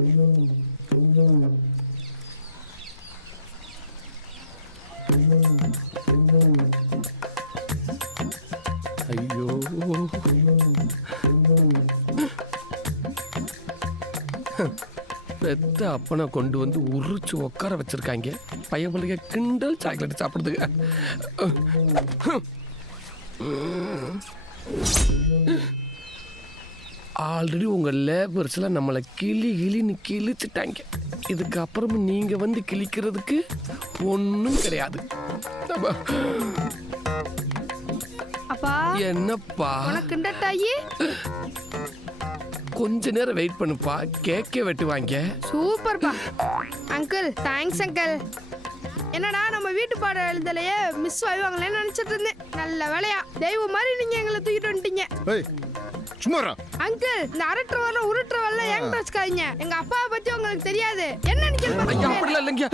ஐயோ, பெத்த அப்பனை கொண்டு வந்து உரிச்சு உட்கார வச்சிருக்காங்க. பையன் பிள்ளைங்க கிண்டல் சாக்லேட் சாப்பிடுதுங்க. ஆல்ரெடி உங்க லேபர்ஸ்ல நம்மளை கிளின்னு கிழிச்சிட்டாங்க. இதுக்கப்புறமும் நீங்க வந்து கிழிக்கிறதுக்கு ஒன்றும் கிடையாது. அப்பா என்னப்பா கிண்டட்டாயி கொஞ்ச நேரம் வெயிட் பண்ணுப்பா, கேக்கே வெட்டுவாங்க. சூப்பர்ப்பா அங்கிள். Thanks uncle. என்னடா நம்ம வீட்டு பாடம் எழுதலையே மிஸ் ஆயிவாங்களேன்னு நினைச்சிட்டு இருந்தேன். நல்ல வேலையா தெய்வம் மாதிரி நீங்க எங்களை தூக்கிட்டு வந்துட்டீங்க. சும்மாரா அங்கிள், இந்த அரட்டுறவல்ல உருட்டுறவல்ல என்கிட்ட வச்சுக்காதீங்க. எங்க அப்பாவை பத்தி உங்களுக்கு தெரியாது. என்ன நினைக்கிறீங்க? அப்படிலாம் இல்லைங்க.